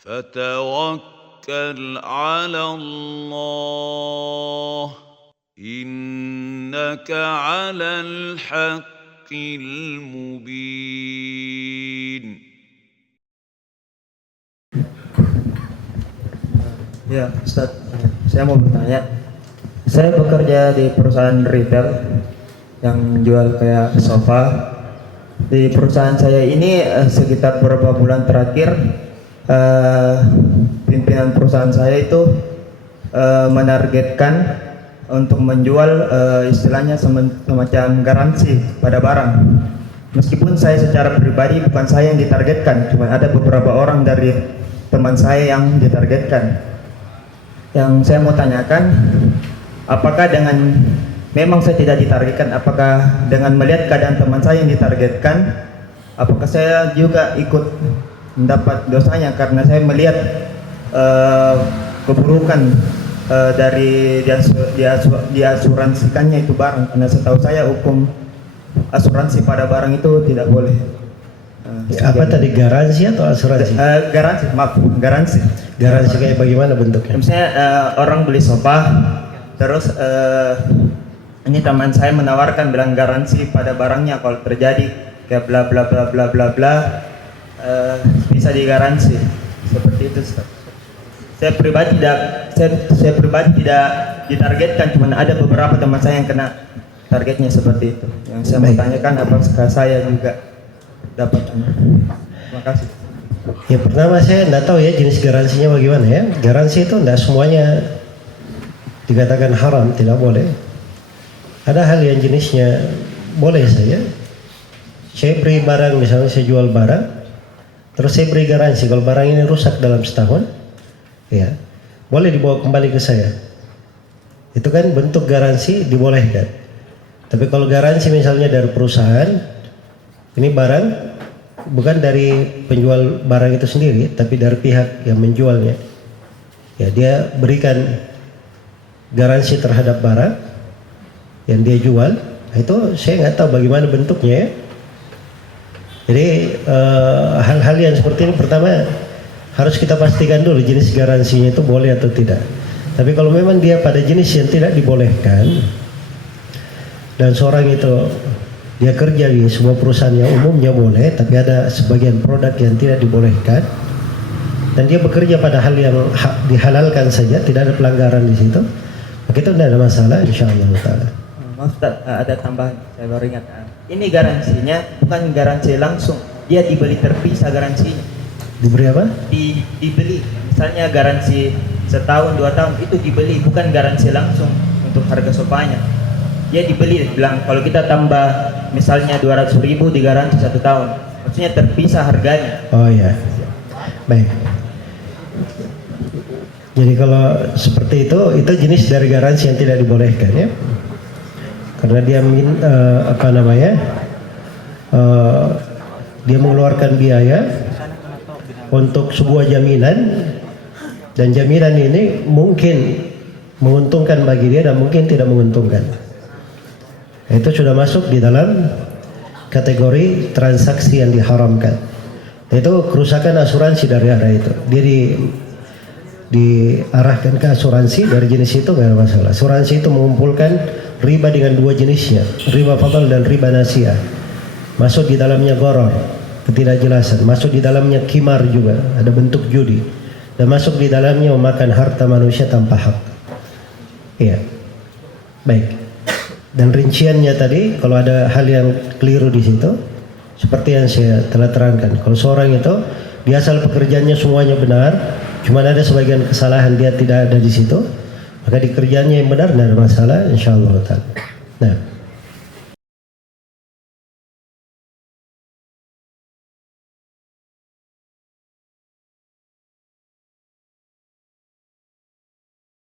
فتوكل على الله إنك على الحق المبين. Ya, Ustaz, saya mau bertanya. Saya bekerja di perusahaan retail yang jual kayak sofa. Di perusahaan saya ini sekitar beberapa bulan terakhir pimpinan perusahaan saya itu menargetkan untuk menjual istilahnya semacam garansi pada barang. Meskipun saya secara pribadi bukan saya yang ditargetkan, cuma ada beberapa orang dari teman saya yang ditargetkan. Yang saya mau tanyakan, apakah dengan memang saya tidak ditargetkan, apakah dengan melihat keadaan teman saya yang ditargetkan, apakah saya juga ikut mendapat dosanya karena saya melihat keburukan dari diasuransikannya itu barang, karena setahu saya hukum asuransi pada barang itu tidak boleh. Apa tadi, garansi atau asuransi? Garansi. Garansi kayak bagaimana bentuknya? Misalnya orang beli sofa, terus ini teman saya menawarkan bilang garansi pada barangnya kalau terjadi kayak bla bla bla bla bla bla bisa digaransi seperti itu. Saya pribadi tidak ditargetkan, cuma ada beberapa teman saya yang kena targetnya seperti itu. Yang saya mau tanyakan apakah saya juga dapat? Terima kasih. Ya, pertama saya tidak tahu ya jenis garansinya bagaimana ya. Garansi itu tidak semuanya dikatakan haram, tidak boleh. Ada hal yang jenisnya boleh saja. Saya beri barang, misalnya saya jual barang, terus saya beri garansi kalau barang ini rusak dalam setahun, ya boleh dibawa kembali ke saya. Itu kan bentuk garansi, dibolehkan. Tapi kalau garansi misalnya dari perusahaan, ini barang bukan dari penjual barang itu sendiri, tapi dari pihak yang menjualnya. Ya, dia berikan garansi terhadap barang yang dia jual. Itu saya nggak tahu bagaimana bentuknya ya. Jadi hal-hal yang seperti ini pertama harus kita pastikan dulu jenis garansinya itu boleh atau tidak. Tapi kalau memang dia pada jenis yang tidak dibolehkan dan seorang itu dia kerja di sebuah perusahaan yang umumnya boleh, tapi ada sebagian produk yang tidak dibolehkan, dan dia bekerja pada hal yang dihalalkan saja, tidak ada pelanggaran di situ, maka itu tidak ada masalah, insyaallah taala. Maaf Ustaz, ada tambahan, saya baru ingat. Ini garansinya bukan garansi langsung, dia dibeli terpisah garansinya. Diberi apa? Dibeli, misalnya garansi setahun 2 tahun itu dibeli, bukan garansi langsung untuk harga sofanya. Dia dibeli, bilang kalau kita tambah misalnya 200.000 digaransi 1 tahun, maksudnya terpisah harganya. Oh ya, baik. Jadi kalau seperti itu jenis dari garansi yang tidak dibolehkan ya, karena dia dia mengeluarkan biaya untuk sebuah jaminan, dan jaminan ini mungkin menguntungkan bagi dia dan mungkin tidak menguntungkan. Itu sudah masuk di dalam kategori transaksi yang diharamkan. Itu kerusakan asuransi dari arah itu. Dia diarahkan ke asuransi dari jenis itu, nggak ada masalah. Asuransi itu mengumpulkan riba dengan 2 jenisnya, riba fadl dan riba nasiah. Masuk di dalamnya gharar, ketidakjelasan. Masuk di dalamnya qimar juga, ada bentuk judi. Dan masuk di dalamnya memakan harta manusia tanpa hak. Iya, baik. Dan rinciannya tadi, kalau ada hal yang keliru di situ, seperti yang saya telah terangkan. Kalau seorang itu, dia asal pekerjaannya semuanya benar, cuma ada sebagian kesalahan dia tidak ada di situ, maka di kerjaannya yang benar tidak ada masalah, insyaallah. Nah.